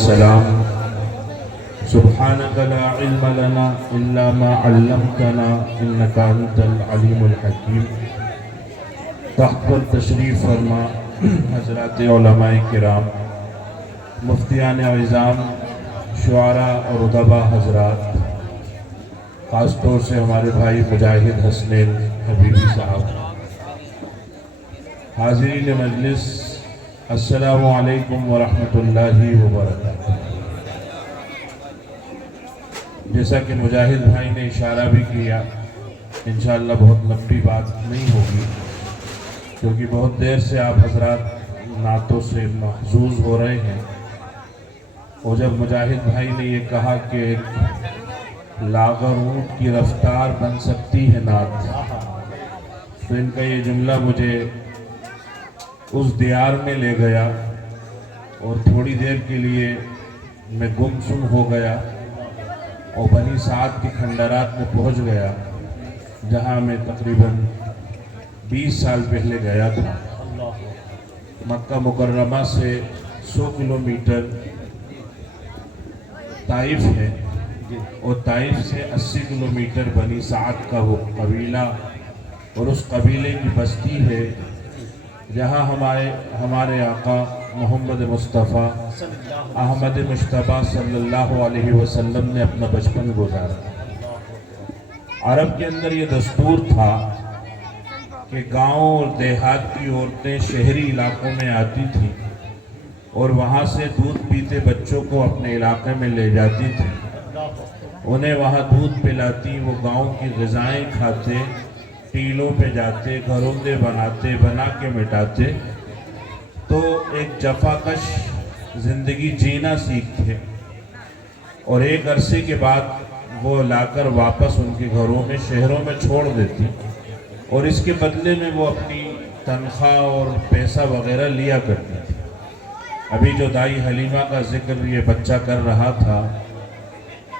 السلام سبحانك لا علم لنا إلا ما علمتنا إنك أنت العليم الحكيم. تحت پر تشریف فرما حضرات علماء کرام، مفتیان اعظام، شعراء اور ادباء حضرات، خاص طور سے ہمارے بھائی مجاہد حسنین حبیبی صاحب، حاضرین مجلس، السلام علیکم ورحمۃ اللہ وبرکاتہ. جیسا کہ مجاہد بھائی نے اشارہ بھی کیا، انشاءاللہ بہت لمبی بات نہیں ہوگی، کیونکہ بہت دیر سے آپ حضرات نعتوں سے محظوظ ہو رہے ہیں. اور جب مجاہد بھائی نے یہ کہا کہ ایک لاغر اونٹ کی رفتار بن سکتی ہے نعت، تو ان کا یہ جملہ مجھے اس دیار میں لے گیا اور تھوڑی دیر کے لیے میں گم سم ہو گیا اور بنی سعد کے کھنڈرات میں پہنچ گیا، جہاں میں تقریباً 20 سال پہلے گیا تھا. مکہ مکرمہ سے 100 کلومیٹر طائف ہے، اور طائف سے 80 کلومیٹر بنی سعد کا وہ قبیلہ اور اس قبیلے کی بستی ہے جہاں ہمارے آقا محمد مصطفیٰ احمد مجتبیٰ صلی اللہ علیہ وسلم نے اپنا بچپن گزارا. عرب کے اندر یہ دستور تھا کہ گاؤں اور دیہات کی عورتیں شہری علاقوں میں آتی تھیں اور وہاں سے دودھ پیتے بچوں کو اپنے علاقے میں لے جاتی تھیں، انہیں وہاں دودھ پلاتی، وہ گاؤں کی غذائیں کھاتے، ٹیلوں پہ جاتے، گھروندے بناتے، بنا کے مٹاتے، تو ایک جفاکش زندگی جینا سیکھتے. اور ایک عرصے کے بعد وہ لا کر واپس ان کے گھروں میں شہروں میں چھوڑ دیتی، اور اس کے بدلے میں وہ اپنی تنخواہ اور پیسہ وغیرہ لیا کرتی تھی. ابھی جو دائی حلیمہ کا ذکر یہ بچہ کر رہا تھا،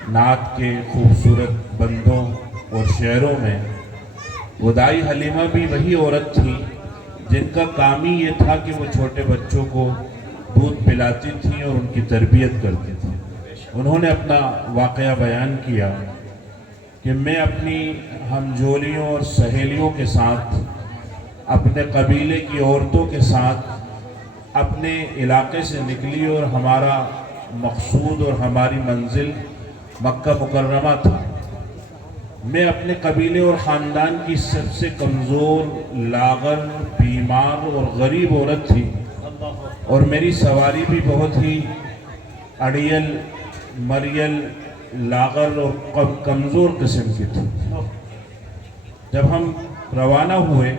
نعت کے خوبصورت بندوں اور شعروں میں، وہ دائی حلیمہ بھی وہی عورت تھی جن کا کام ہی یہ تھا کہ وہ چھوٹے بچوں کو دودھ پلاتی تھیں اور ان کی تربیت کرتی تھیں. انہوں نے اپنا واقعہ بیان کیا کہ میں اپنی ہمجولیوں اور سہیلیوں کے ساتھ، اپنے قبیلے کی عورتوں کے ساتھ اپنے علاقے سے نکلی، اور ہمارا مقصود اور ہماری منزل مکہ مکرمہ تھا. میں اپنے قبیلے اور خاندان کی سب سے کمزور، لاغر، بیمار اور غریب عورت تھی، اور میری سواری بھی بہت ہی اڑیل، مریل، لاغر اور کمزور قسم کی تھی. جب ہم روانہ ہوئے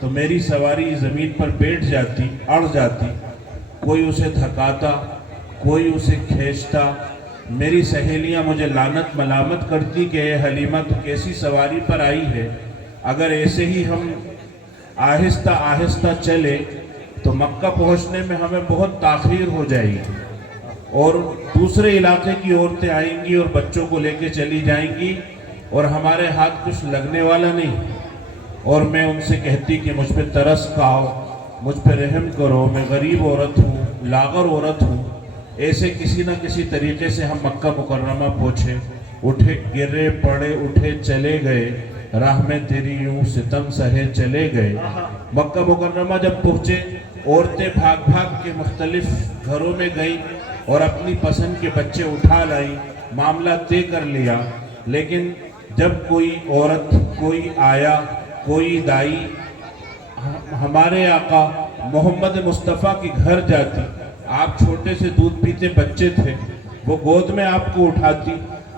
تو میری سواری زمین پر بیٹھ جاتی، اڑ جاتی، کوئی اسے دھکاتا، کوئی اسے کھینچتا. میری سہیلیاں مجھے لعنت ملامت کرتی کہ اے حلیمہ تو کیسی سواری پر آئی ہے، اگر ایسے ہی ہم آہستہ آہستہ چلے تو مکہ پہنچنے میں ہمیں بہت تاخیر ہو جائے گی، اور دوسرے علاقے کی عورتیں آئیں گی اور بچوں کو لے کے چلی جائیں گی، اور ہمارے ہاتھ کچھ لگنے والا نہیں. اور میں ان سے کہتی کہ مجھ پہ ترس کھاؤ، مجھ پہ رحم کرو، میں غریب عورت ہوں، لاغر عورت ہوں. ایسے کسی نہ کسی طریقے سے ہم مکہ مکرمہ پہنچے، اٹھے گرے پڑے، اٹھے چلے گئے، راہ میں تیری یوں ستم سہے چلے گئے. مکہ مکرمہ جب پہنچے، عورتیں بھاگ بھاگ کے مختلف گھروں میں گئیں اور اپنی پسند کے بچے اٹھا لائیں، معاملہ طے کر لیا. لیکن جب کوئی عورت، کوئی آیا، کوئی دائی ہمارے آقا محمد مصطفیٰ کے گھر جاتی، آپ چھوٹے سے دودھ پیتے بچے تھے، وہ گود میں آپ کو اٹھاتی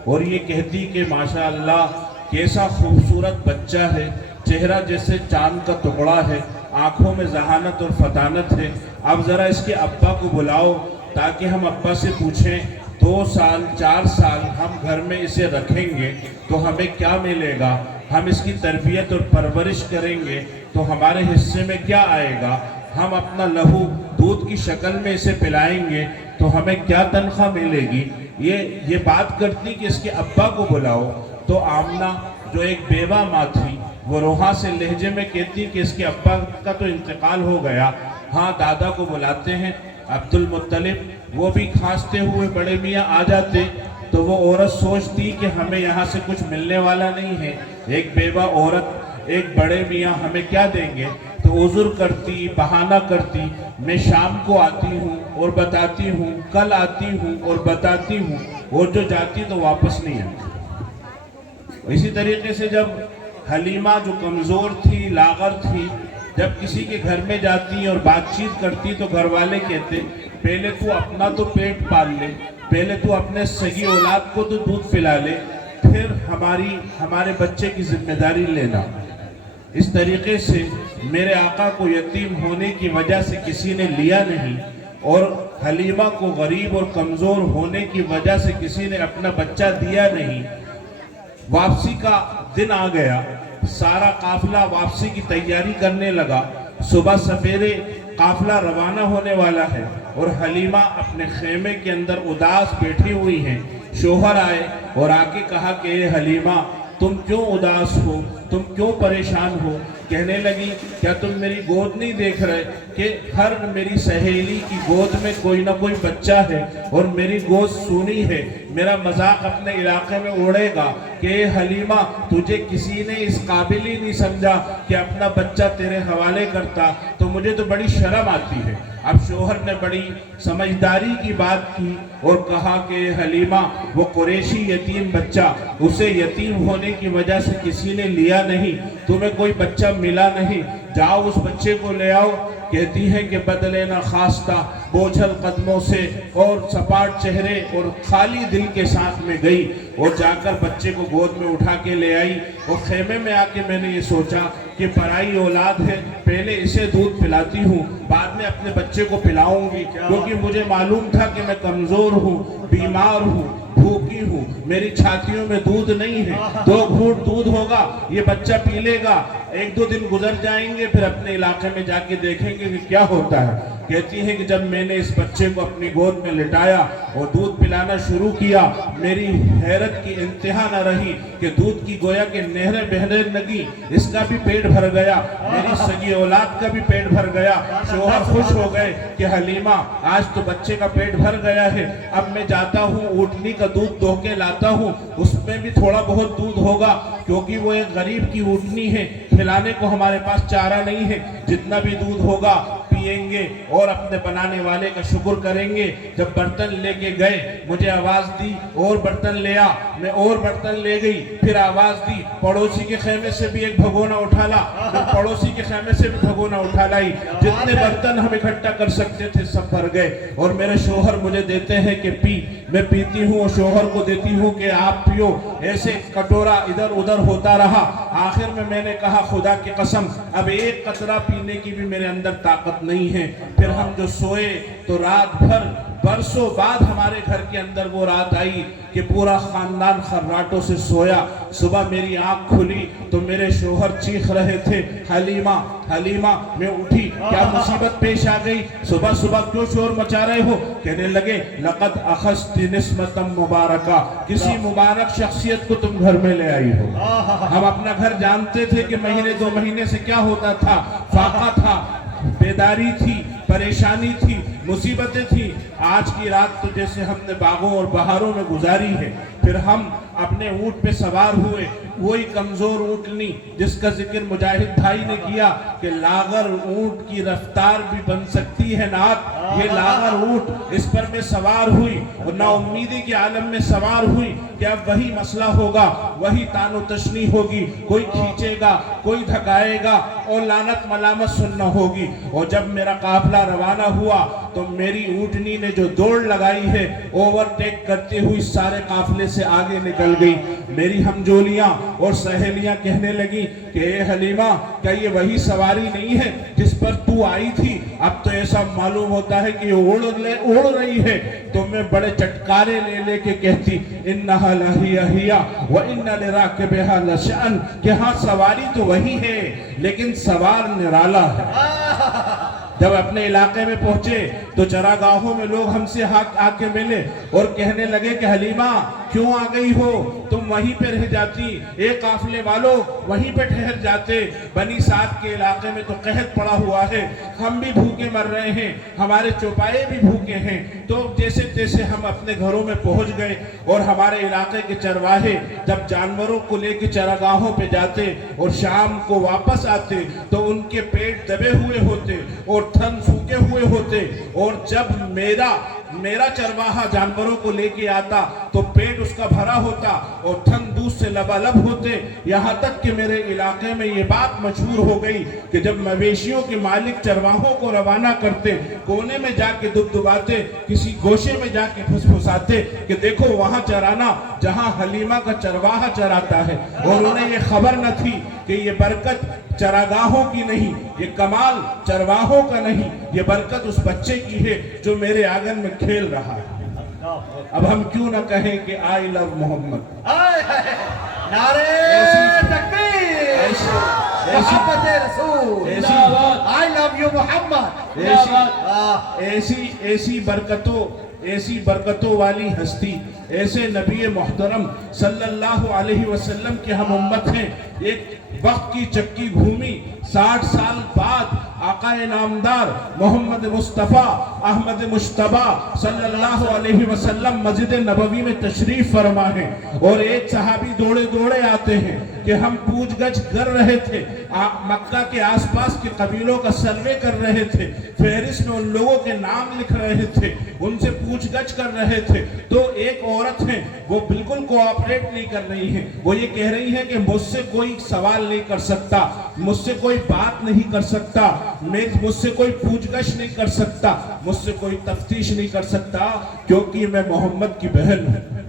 اور یہ کہتی کہ ماشاءاللہ کیسا خوبصورت بچہ ہے، چہرہ جیسے چاند کا ٹکڑا ہے، آنکھوں میں ذہانت اور فطانت ہے، اب ذرا اس کے ابا کو بلاؤ تاکہ ہم ابا سے پوچھیں 2 سال 4 سال ہم گھر میں اسے رکھیں گے تو ہمیں کیا ملے گا، ہم اس کی تربیت اور پرورش کریں گے تو ہمارے حصے میں کیا آئے گا، ہم اپنا لہو دودھ کی شکل میں اسے پلائیں گے تو ہمیں کیا تنخواہ ملے گی. یہ بات کرتی کہ اس کے ابا کو بلاؤ. تو آمنہ جو ایک بیوہ ماں تھی، وہ روحا سے لہجے میں کہتی کہ اس کے ابا کا تو انتقال ہو گیا، ہاں دادا کو بلاتے ہیں. عبد المطلب وہ بھی کھانستے ہوئے بڑے میاں آ جاتے تو وہ عورت سوچتی کہ ہمیں یہاں سے کچھ ملنے والا نہیں ہے، ایک بیوہ عورت ایک بڑے میاں ہمیں کیا دیں گے، تو عذر کرتی، بہانہ کرتی، میں شام کو آتی ہوں اور بتاتی ہوں، کل آتی ہوں اور بتاتی ہوں، اور جو جاتی تو واپس نہیں آتی۔ اسی طریقے سے جب حلیمہ جو کمزور تھی، لاغر تھی، جب کسی کے گھر میں جاتی اور بات چیت کرتی تو گھر والے کہتے پہلے تو اپنا تو پیٹ پال لے، پہلے تو اپنے سگی اولاد کو تو دودھ پلا لے، پھر ہمارے بچے کی ذمہ داری لینا۔ اس طریقے سے میرے آقا کو یتیم ہونے کی وجہ سے کسی نے لیا نہیں، اور حلیمہ کو غریب اور کمزور ہونے کی وجہ سے کسی نے اپنا بچہ دیا نہیں۔ واپسی کا دن آ گیا، سارا قافلہ واپسی کی تیاری کرنے لگا، صبح سویرے قافلہ روانہ ہونے والا ہے، اور حلیمہ اپنے خیمے کے اندر اداس بیٹھی ہوئی ہیں۔ شوہر آئے اور آ کے کہا کہ اے حلیمہ تم کیوں اداس ہو، تم کیوں پریشان ہو؟ کہنے لگی کیا تم میری گود نہیں دیکھ رہے کہ ہر میری سہیلی کی گود میں کوئی نہ کوئی بچہ ہے اور میری گود سونی ہے؟ میرا مذاق اپنے علاقے میں اڑے گا کہ اے حلیمہ تجھے کسی نے اس قابل ہی نہیں سمجھا کہ اپنا بچہ تیرے حوالے کرتا، تو مجھے تو بڑی شرم آتی ہے۔ اب شوہر نے بڑی سمجھداری کی بات کی اور کہا کہ حلیمہ وہ قریشی یتیم بچہ، اسے یتیم ہونے کی وجہ سے کسی نے لیا نہیں، تمہیں کوئی بچہ ملا نہیں، جاؤ اس بچے کو لے آؤ۔ کہتی ہے کہ بدلے نہ خواستہ بوجھل قدموں سے اور سپاٹ چہرے اور خالی دل کے ساتھ میں گئی اور جا کر بچے کو گود میں اٹھا کے لے آئی، اور خیمے میں آ کے میں نے یہ سوچا کہ پرائی اولاد ہے، پہلے اسے دودھ پلاتی ہوں، بعد میں اپنے بچے کو پلاؤں گی، کیونکہ مجھے معلوم تھا کہ میں کمزور ہوں، بیمار ہوں، بھوکی ہوں، میری چھاتیوں میں دودھ نہیں ہے، 2 گھونٹ دودھ ہوگا یہ بچہ پی لے گا، 1-2 دن گزر جائیں گے، پھر اپنے علاقے میں جا کے دیکھیں گے کہ کیا ہوتا ہے۔ کہتی ہے کہ جب میں نے اس بچے کو اپنی گود میں لٹایا اور دودھ پلانا شروع کیا، میری حیرت کی انتہا نہ رہی کہ دودھ کی گویا کہ نہریں بہنے لگی، اس کا بھی پیٹ بھر گیا، میری سگی اولاد کا بھی پیٹ بھر گیا۔ شوہر خوش ہو گئے کہ حلیمہ آج تو بچے کا پیٹ بھر گیا ہے، اب میں جاتا ہوں اونٹنی کا دودھ دو کے لاتا ہوں، اس میں بھی تھوڑا بہت دودھ ہوگا، کیونکہ وہ ایک غریب کی اونٹنی ہے، کھلانے کو ہمارے پاس چارہ نہیں ہے، جتنا بھی دودھ ہوگا پیئیں گے اور اپنے بنانے والے کا شکر کریں گے۔ جب برتن لے کے گئے مجھے آواز دی اور برتن لے آ، میں اور برتن لے گئی، پھر آواز دی پڑوسی کے خیمے سے بھی ایک بھگونا اٹھا لا، پھر پڑوسی کے خیمے سے بھی بھگونا اٹھا لائی، جتنے برتن ہم اکٹھا کر سکتے تھے سب بھر گئے، اور میرے شوہر مجھے دیتے ہیں کہ پی، میں پیتی ہوں اور شوہر کو دیتی ہوں کہ آپ پیو، ایسے کٹورا ادھر ادھر ہوتا رہا۔ آخر میں نے کہا خدا کی قسم اب ایک قطرہ پینے کی بھی میرے اندر طاقت نہیں ہے۔ پھر ہم جو سوئے تو رات بھر برسوں بعد ہمارے گھر کے اندر وہ رات آئی کہ پورا خاندان خراٹوں سے سویا۔ صبح میری آنکھ کھلی تو میرے شوہر چیخ رہے تھے حلیمہ حلیمہ، میں اٹھی کیا مصیبت پیش آ گئی، صبح صبح کیوں شور مچا رہے ہو؟ کہنے لگے لقد اخذت نسمتا مبارکہ، کسی مبارک شخصیت کو تم گھر میں لے آئی ہو۔ ہم اپنا گھر جانتے تھے کہ مہینے 2 مہینے سے کیا ہوتا تھا، فاقہ تھا، بیداری تھی، پریشانی تھی، مصیبتیں تھی۔ آج کی رات تو جیسے ہم نے باغوں اور بہاروں میں گزاری ہے۔ پھر ہم اپنے اونٹ پہ سوار ہوئے، وہی کمزور اونٹنی جس کا ذکر مجاہد بھائی نے کیا کہ لاغر اونٹ کی رفتار بھی بن سکتی ہے نات، یہ لاغر اونٹ، اس پر میں سوار ہوئی اور نا امیدی کے عالم میں سوار ہوئی کہ اب وہی مسئلہ ہوگا، وہی تان و تشنی ہوگی، کوئی کھینچے گا، کوئی دھکائے گا اور لعنت ملامت سننا ہوگی۔ اور جب میرا قافلہ روانہ ہوا تو میری اونٹنی نے جو دوڑ لگائی ہے اوورٹیک کرتے ہوئی سارے قافلے سے آگے نکل گئی۔ میری ہمجولیاں اور سہیلیاں کہنے لگی کہ اے حلیمہ کیا یہ وہی سواری نہیں ہے جس پر تو آئی تھی؟ اب تو ایسا معلوم ہوتا ہے کہ یہ اڑ رہی ہے۔ تو میں بڑے چٹکارے لے لے کے کہتی انہا لہی وان لراکبہا لشأن، کہ ہاں سواری تو وہی ہے لیکن سوار نرالا ہے۔ جب اپنے علاقے میں پہنچے تو چراگاہوں میں لوگ ہم سے آ کے ملے اور کہنے لگے کہ حلیمہ کیوں آ گئی ہو؟ تم وہیں پہ رہ جاتی، ایک قافلے والوں وہیں پہ ٹھہر جاتے۔ بنی سعد کے علاقے میں تو قحط پڑا ہوا ہے، ہم بھی بھوکے مر رہے ہیں، ہمارے چوپائے بھی بھوکے ہیں۔ تو جیسے تیسے ہم اپنے گھروں میں پہنچ گئے، اور ہمارے علاقے کے چرواہے جب جانوروں کو لے کے چراگاہوں پہ جاتے اور شام کو واپس آتے تو ان کے پیٹ دبے ہوئے ہوتے اور تھن پھوکے ہوئے ہوتے، اور جب میرا چرواہا جانوروں کو لے کے آتا تو پیٹ اس کا بھرا ہوتا اور تھن دودھ سے لبالب ہوتے۔ یہاں تک کہ میرے علاقے میں یہ بات مشہور ہو گئی کہ جب مویشیوں کے مالک چرواہوں کو روانہ کرتے، کونے میں جا کے دبدباتے، کسی گوشے میں جا کے پھسپھساتے کہ دیکھو وہاں چرانا جہاں حلیمہ کا چرواہا چراتا ہے، اور انہیں یہ خبر نہ تھی کہ یہ برکت چراگاہوں کی نہیں، یہ کمال چرواہوں کا نہیں، یہ برکت اس بچے کی ہے جو میرے آنگن میں کھیل رہا ہے۔ اب ہم کیوں نہ کہیں کہ آئی لو محمد، نعرہ تکبیر، محبت رسول، آئی لو یو محمد، ایسی برکتوں والی ہستی، ایسے نبی محترم صلی اللہ علیہ وسلم کے ہم امت ہیں۔ ایک وقت کی چکی گھومی، 60 سال بعد آقا نامدار محمد مصطفیٰ احمد مجتبیٰ صلی اللہ علیہ وسلم مسجد نبوی میں تشریف فرما ہے، اور ایک صحابی دوڑے آتے ہیں کہ ہم پوچھ گچھ کر رہے تھے، مکہ کے آس پاس کے قبیلوں کا سروے کر رہے تھے، فہرست میں ان لوگوں کے نام لکھ رہے تھے، ان سے پوچھ گچھ کر رہے تھے، تو ایک عورت ہے وہ بالکل کوآپریٹ نہیں کر رہی ہے، وہ یہ کہہ رہی ہے کہ مجھ سے کوئی سوال نہیں کر سکتا، مجھ سے کوئی بات نہیں کر سکتا، مجھ سے کوئی پوچھ گچھ نہیں کر سکتا، مجھ سے کوئی تفتیش نہیں کر سکتا، کیونکہ میں محمد کی بہن ہوں۔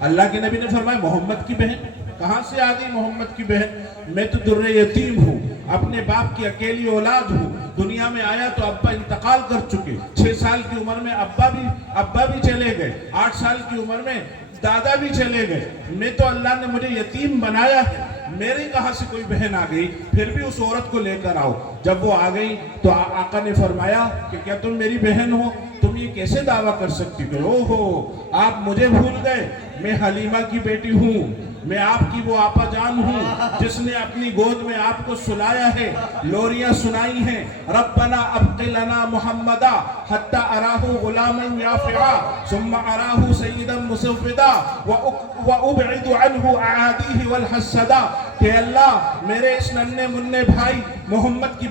اللہ کے نبی نے فرمایا محمد کی بہن کہاں سے آ گئی؟ محمد کی بہن، میں تو در یتیم ہوں، اپنے باپ کی اکیلی اولاد ہوں، دنیا میں آیا تو ابا انتقال کر چکے، 6 سال کی عمر میں ابا بھی چلے گئے، 8 سال کی عمر میں دادا بھی چلے گئے، میں تو اللہ نے مجھے یتیم بنایا ہے، میرے کہاں سے کوئی بہن آ گئی؟ پھر بھی اس عورت کو لے کر آؤ۔ جب وہ آ گئی تو آقا نے فرمایا کہ کیا تم میری بہن ہو؟ تم یہ کیسے دعویٰ کر سکتی ہو؟ اوہو، آپ مجھے بھول گئے، میں حلیمہ کی بیٹی ہوں، میں آپ کی وہ آپا جان ہوں جس نے اپنی گود میں آپ کو سلایا ہے، لوریاں سنائی ہیں، ربنا ابق لنا محمدا حتی اراہ غلاما یافعا ثم اراہ سیدا مصفدا وابعد عنہ اعادیہ والحسدا، کہ اللہ میرے اس ننھے منھے بھائی محمد کی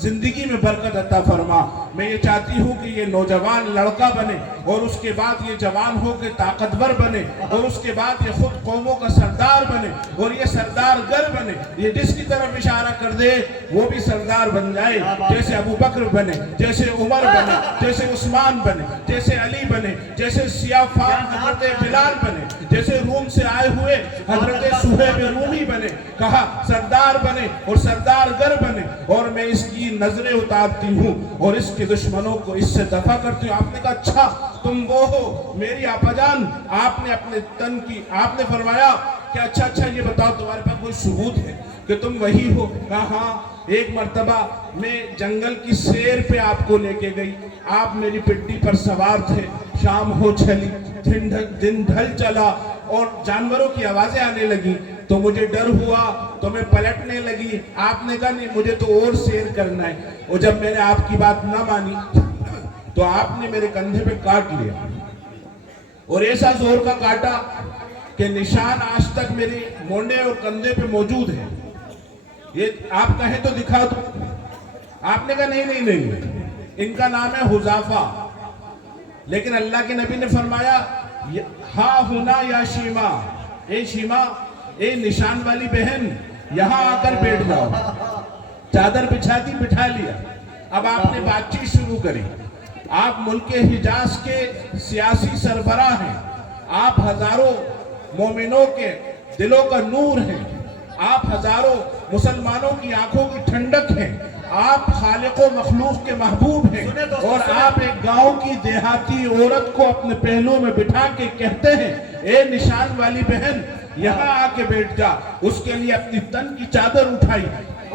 زندگی میں برکت عطا فرما۔ میں یہ چاہتی ہوں کہ یہ نوجوان لڑکا بنے، اور اس کے بعد یہ جوان ہو کے طاقتور بنے، اور اس کے بعد یہ خود قوموں کا سردار بنے، اور یہ سردار گر بنے، یہ جس کی طرف اشارہ کر دے وہ بھی سردار بن جائے، جیسے ابو بکر بنے، جیسے عمر بنے، جیسے عثمان بنے، جیسے علی بنے، جیسے سیاہ فام حضرت بلال بنے، جیسے روم سے آئے ہوئے حضرت صہیب رومی بنے، کہا سردار بنے اور سردار گر بنے، اور میں اس کی نظریں اتارتی ہوں اور اس کے دشمنوں کو اس سے دفع کرتی ہوں۔ آپ نے کہا اچھا تم وہ ہو میری آپا جان؟ آپ نے اپنے تن کی، آپ نے فرمایا کہ اچھا یہ بتاؤ تمہارے پاس کوئی ثبوت ہے کہ تم وہی ہو؟ کہا ہاں، ایک مرتبہ میں جنگل کی سیر پہ آپ کو لے کے گئی، آپ میری پٹی پر سوار تھے، شام ہو چلی، دن ڈھل چلا اور جانوروں کی آوازیں آنے لگی، تو مجھے ڈر ہوا تو میں پلٹنے لگی، آپ نے کہا نہیں مجھے تو اور سیر کرنا ہے، اور جب میں نے آپ کی بات نہ مانی تو آپ نے میرے کندھے پہ کاٹ لیا، اور ایسا زور کا کاٹا کہ نشان آج تک میری مونڈے اور کندھے پہ موجود ہے، یہ آپ کہیں تو دکھا دو۔ آپ نے کہا نہیں، ان کا نام ہے حذافہ، لیکن اللہ کے نبی نے فرمایا ہاں ہونا یا شیما، اے شیما، اے نشان والی بہن، یہاں آ کر بیٹھ جاؤ۔ چادر بچھا دی، بٹھا لیا، اب آپ نے بات چیت شروع کری۔ آپ ملک حجاز کے سیاسی سربراہ ہیں، آپ ہزاروں مومنوں کے دلوں کا نور ہیں، آپ ہزاروں مسلمانوں کی آنکھوں کی ٹھنڈک ہیں، آپ خالق و مخلوق کے محبوب ہیں، اور آپ ایک گاؤں کی دیہاتی عورت کو اپنے پہلو میں بٹھا کے کہتے ہیں اے نشان والی بہن یہاں آ کے بیٹھ جا۔ اس کے لیے اپنی تن کی چادر اٹھائی